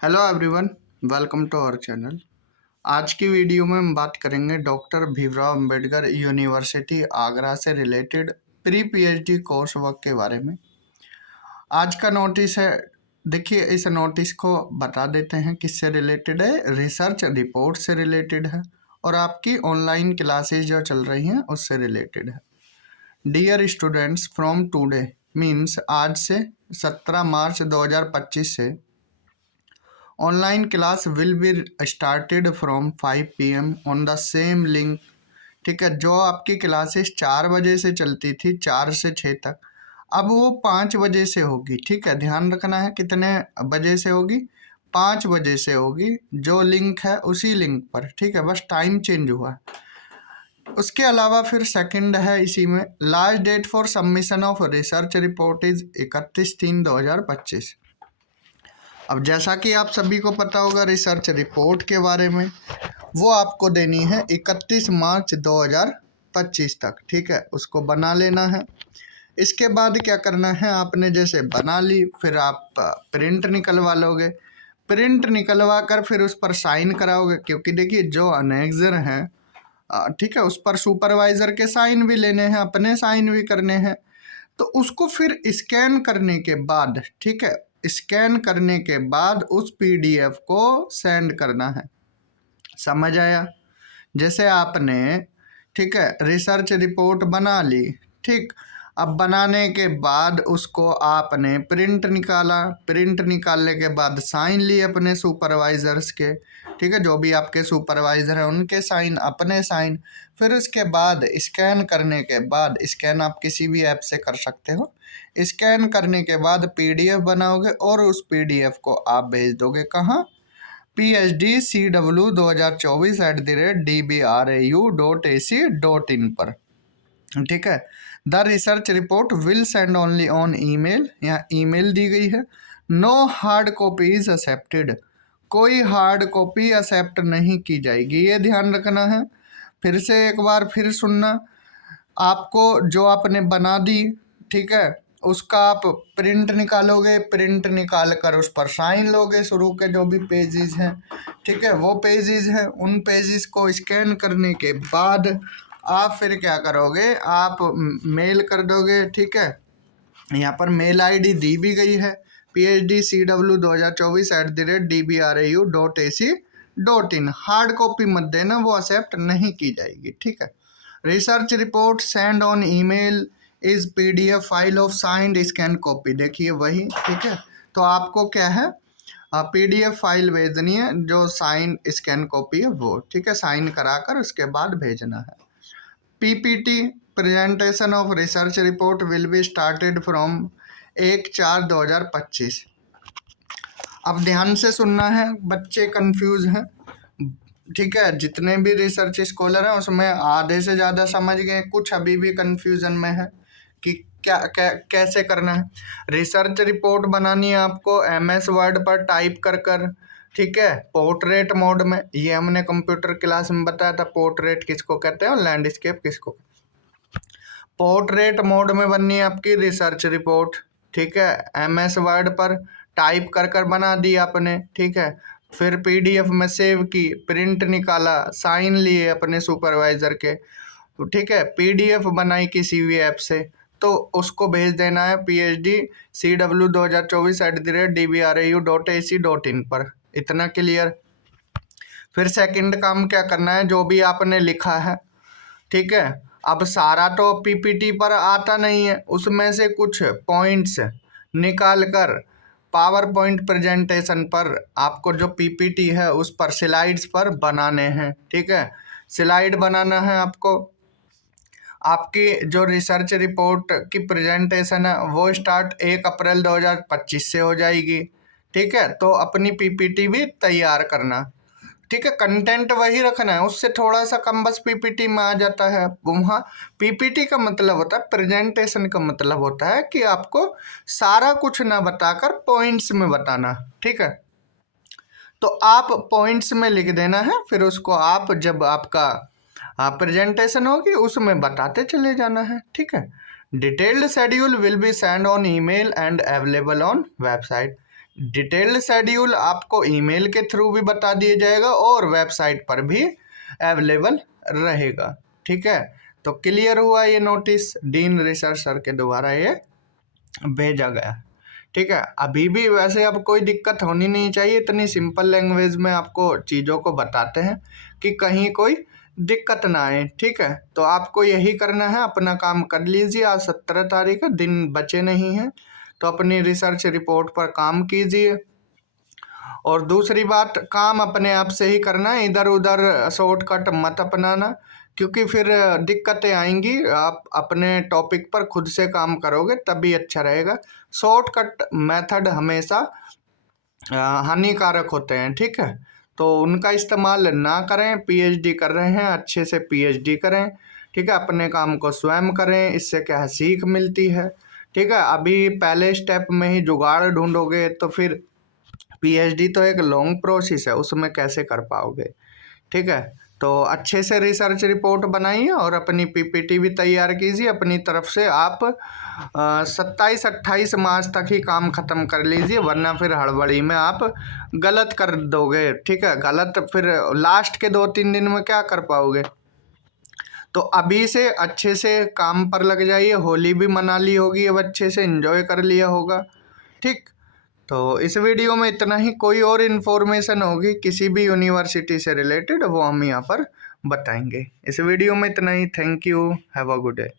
Hello everyone, welcome to our channel. आज की video में हम बात करेंगे डॉक्टर भीमराव अंबेडकर यूनिवर्सिटी आगरा से related pre PhD course work के बारे में। आज का नोटिस है, देखिए इस नोटिस को बता देते हैं किससे रिलेटेड है। रिसर्च रिपोर्ट से रिलेटेड है और आपकी ऑनलाइन क्लासेस जो चल रही हैं उससे रिलेटेड है। Dear students, from today means आज से 17 मार्च 2025 से online class will be started from 5 PM on the same link. ठीक है, जो आपकी क्लासेस 4 बजे से चलती थी, 4 से 6 तक, अब वो 5 बजे से होगी। ठीक है, ध्यान रखना है कितने बजे से होगी, 5 बजे से होगी। जो लिंक है उसी लिंक पर, ठीक है, बस टाइम चेंज हुआ है। उसके अलावा फिर सेकंड है इसी में, last date for submission of research report is 31/3/2025। अब जैसा कि आप सभी को पता होगा रिसर्च रिपोर्ट के बारे में, वो आपको देनी है 31 मार्च 2025 तक। ठीक है, उसको बना लेना है। इसके बाद क्या करना है, आपने जैसे बना ली फिर आप प्रिंट निकलवा लोगे। प्रिंट निकलवा कर फिर उस पर साइन कराओगे, क्योंकि देखिए जो अनेक्जर हैं, ठीक है, उस पर सुपरवाइजर के साइन भी लेने हैं, अपने साइन भी करने हैं। तो उसको फिर स्कैन करने के बाद, ठीक है, स्कैन करने के बाद उस पीडीएफ को सेंड करना है। समझ आया? जैसे आपने, ठीक है, रिसर्च रिपोर्ट बना ली, ठीक, अब बनाने के बाद उसको आपने प्रिंट निकाला, प्रिंट निकालने के बाद साइन लिए अपने सुपरवाइजर्स के, ठीक है, जो भी आपके सुपरवाइजर हैं उनके साइन, अपने साइन। फिर उसके बाद स्कैन करने के बाद, स्कैन आप किसी भी ऐप से कर सकते हो, स्कैन करने के बाद पीडीएफ बनाओगे और उस पीडीएफ को आप भेज दोगे कहाँ, PhD CW2024@dbru.ac.in पर। ठीक है, the research report will send only on email, यहाँ ईमेल दी गई है। No hard copy is accepted, कोई हार्ड कॉपी एक्सेप्ट नहीं की जाएगी, ये ध्यान रखना है। फिर से एक बार फिर सुनना, आपको जो आपने बना दी, ठीक है, उसका आप प्रिंट निकालोगे, प्रिंट निकाल कर उस पर साइन लोगे, शुरू के जो भी पेजेस हैं, ठीक है, वो पेजेस हैं, उन पेजेस को स्कैन करने के बाद आप फिर क्या करोगे, आप मेल कर दोगे। ठीक है, यहाँ पर मेल आईडी दी भी गई है, PhD CW2024@dbru.ac.in। हार्ड कॉपी मत देना, वो एक्सेप्ट नहीं की जाएगी। ठीक है, research report send on email is PDF file of signed scan copy. देखिए वही, ठीक है, तो आपको क्या है, PDF फाइल भेजनी है जो साइन स्कैन कॉपी है वो, ठीक है, साइन कराकर उसके बाद भेजना है। PPT presentation of research report will be started from 1/4/2025। अब ध्यान से सुनना है, बच्चे कंफ्यूज हैं, ठीक है, जितने भी रिसर्च स्कॉलर हैं उसमें आधे से ज़्यादा समझ गए, कुछ अभी भी कंफ्यूजन में है कि कैसे करना है। रिसर्च रिपोर्ट बनानी है आपको MS वर्ड पर टाइप कर कर, ठीक है, पोर्ट्रेट मोड में। ये हमने कंप्यूटर क्लास में बताया था, पोर्ट्रेट किसको कहते हैं और लैंडस्केप किसको। पोर्ट्रेट मोड में बननी है आपकी रिसर्च रिपोर्ट, ठीक है, MS वर्ड पर टाइप कर कर बना दी आपने, ठीक है, फिर PDF में सेव की, प्रिंट निकाला, साइन लिए अपने सुपरवाइजर के, ठीक है, PDF बनाई किसी भी ऐप से, तो उसको भेज देना है PhD CW2024@dbru.ac.in पर। इतना क्लियर? फिर सेकंड काम क्या करना है, जो भी आपने लिखा है, ठीक है, अब सारा तो PPT पर आता नहीं है, उसमें से कुछ पॉइंट्स निकाल कर पावर पॉइंट प्रेजेंटेशन पर आपको जो PPT है उस पर स्लाइड्स पर बनाने हैं। ठीक है, स्लाइड बनाना है आपको। आपकी जो रिसर्च रिपोर्ट की प्रेजेंटेशन है वो स्टार्ट 1 अप्रैल 2025 से हो जाएगी। ठीक है, तो अपनी PPT भी तैयार करना। ठीक है, कंटेंट वही रखना है, उससे थोड़ा सा कम बस PPT में आ जाता है। वहाँ PPT का मतलब होता है, प्रेजेंटेशन का मतलब होता है कि आपको सारा कुछ ना बताकर पॉइंट्स में बताना। ठीक है, तो आप पॉइंट्स में लिख देना है, फिर उसको आप जब आपका प्रेजेंटेशन होगी उसमें बताते चले जाना है। ठीक है, detailed schedule will be send on email and available on website. Detailed schedule आपको ईमेल के थ्रू भी बता दिया जाएगा और वेबसाइट पर भी अवेलेबल रहेगा। ठीक है, तो क्लियर हुआ ये नोटिस डीन रिसर्च सर के द्वारा ये भेजा गया। ठीक है, अभी भी वैसे अब कोई दिक्कत होनी नहीं चाहिए, इतनी सिंपल लैंग्वेज में आपको चीज़ों को बताते हैं कि कहीं कोई दिक्कत ना आए। ठीक है, तो आपको यही करना है, अपना काम कर लीजिए। आज 17 तारीख है, दिन बचे नहीं हैं, तो अपनी रिसर्च रिपोर्ट पर काम कीजिए। और दूसरी बात, काम अपने आप से ही करना है, इधर उधर शॉर्टकट मत अपनाना, क्योंकि फिर दिक्कतें आएंगी। आप अपने टॉपिक पर खुद से काम करोगे तभी अच्छा रहेगा। शॉर्टकट मेथड हमेशा हानिकारक होते हैं। ठीक है, तो उनका इस्तेमाल ना करें। पीएचडी कर रहे हैं, अच्छे से पीएचडी करें। ठीक है, अपने काम को स्वयं करें, इससे क्या है, सीख मिलती है। ठीक है, अभी पहले स्टेप में ही जुगाड़ ढूंढोगे तो फिर पीएचडी तो एक लॉन्ग प्रोसेस है, उसमें कैसे कर पाओगे। ठीक है, तो अच्छे से रिसर्च रिपोर्ट बनाइए और अपनी पीपीटी भी तैयार कीजिए अपनी तरफ से। आप 27-28 मार्च तक ही काम ख़त्म कर लीजिए, वरना फिर हड़बड़ी में आप गलत कर दोगे। ठीक है, गलत फिर लास्ट के 2-3 दिन में क्या कर पाओगे। तो अभी से अच्छे से काम पर लग जाइए। होली भी मना ली होगी, अब अच्छे से एंजॉय कर लिया होगा। ठीक, तो इस वीडियो में इतना ही। कोई और इन्फॉर्मेशन होगी किसी भी यूनिवर्सिटी से रिलेटेड, वो हम यहाँ पर बताएंगे। इस वीडियो में इतना ही। Thank you, have a good day.